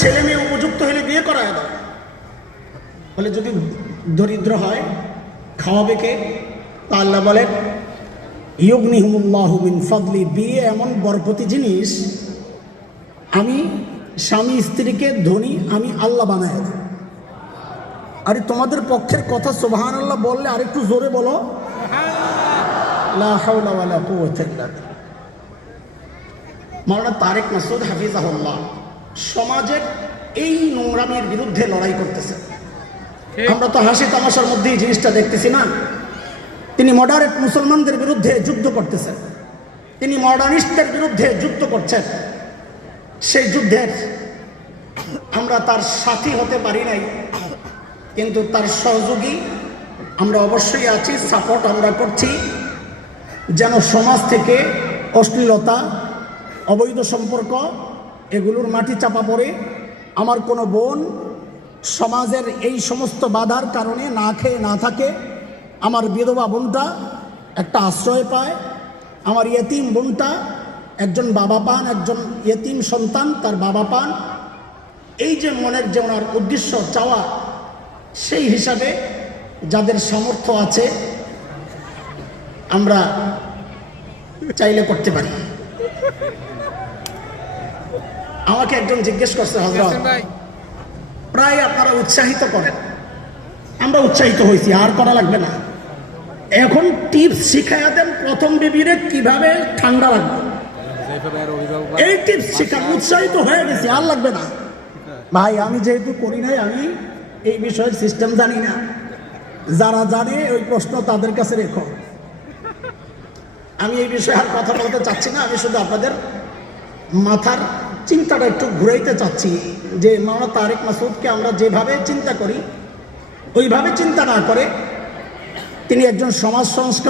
ছেলে মেয়ে উপযুক্ত হলে বিয়ে করায় দাও। বলে যদি দরিদ্র হয় খাওয়াবে কে? তা আল্লাহ বলেন ইউগনিহুমুল্লাহু মিন ফাদলি, বিয়ে এমন বরকতি জিনিস, আমি স্বামী স্ত্রীকে ধনী আমি আল্লাহ বানায় দেব। আরে তোমাদের পক্ষের কথা সুবহানাল্লাহ বললে আরেকটু জোরে বলো, লা হাওলা ওয়ালা কুওয়াতা ইল্লা বিল্লাহ। মাওলানা তারেক মাসুদ হাফিজাহুল্লাহ সমাজের এই নোংরামের বিরুদ্ধে লড়াই করতেছে। আমরা তো হাসি তামাশার মধ্যেই জিনিসটা দেখতেছি না। তিনি মডারেট মুসলমানদের বিরুদ্ধে যুদ্ধ করতেছেন, তিনি মডার্নিস্টদের বিরুদ্ধে যুদ্ধ করছেন। সেই যুদ্ধের আমরা তার সাথী হতে পারি নাই, কিন্তু তার সহযোগী আমরা অবশ্যই আছি, সাপোর্ট আমরা করছি, যেন সমাজ থেকে অশ্লীলতা, অবৈধ সম্পর্ক এগুলোর মাটি চাপা পড়ে আমার কোনো বোন সমাজের এই সমস্ত বাধার কারণে না খেয়ে না থাকে, আমার বিধবা বোনটা একটা আশ্রয় পায়, আমার ইয়েতিম বোনটা একজন বাবা পান, একজন ইয়েতিম সন্তান তার বাবা পান। এই যে মনের যে ওনার উদ্দেশ্য চাওয়া, সেই হিসাবে যাদের সামর্থ্য আছে আমরা চাইলে করতে পারি। আমাকে একজন জিজ্ঞেস করছে, হযরত প্রায় আপনারা উৎসাহিত করেন, আমরা উৎসাহিত হয়েছি, আর করা লাগবে না, এখন টিপস শিখাইয়া দেন প্রথম বিবিরে কিভাবে ঠান্ডা রাখবে, এই টিপস শিখান। উৎসাহিত হয়ে গেছি, আর লাগবে না। ভাই আমি যেহেতু করি নাই, আমি এই বিষয়ের সিস্টেম জানি না, যারা জানে ওই প্রশ্ন তাদের কাছে রেখো। আমি এই বিষয়ে আর কথা বলতে চাচ্ছি না, আমি শুধু আপনাদের মাথার চিন্তাটা একটু ঘুরাইতে চাচ্ছি যে মাওলানা তারেক মাসুদকে আমরা যেভাবে চিন্তা করি ওইভাবে চিন্তা না করে তিনি একজন সমাজ সংস্কার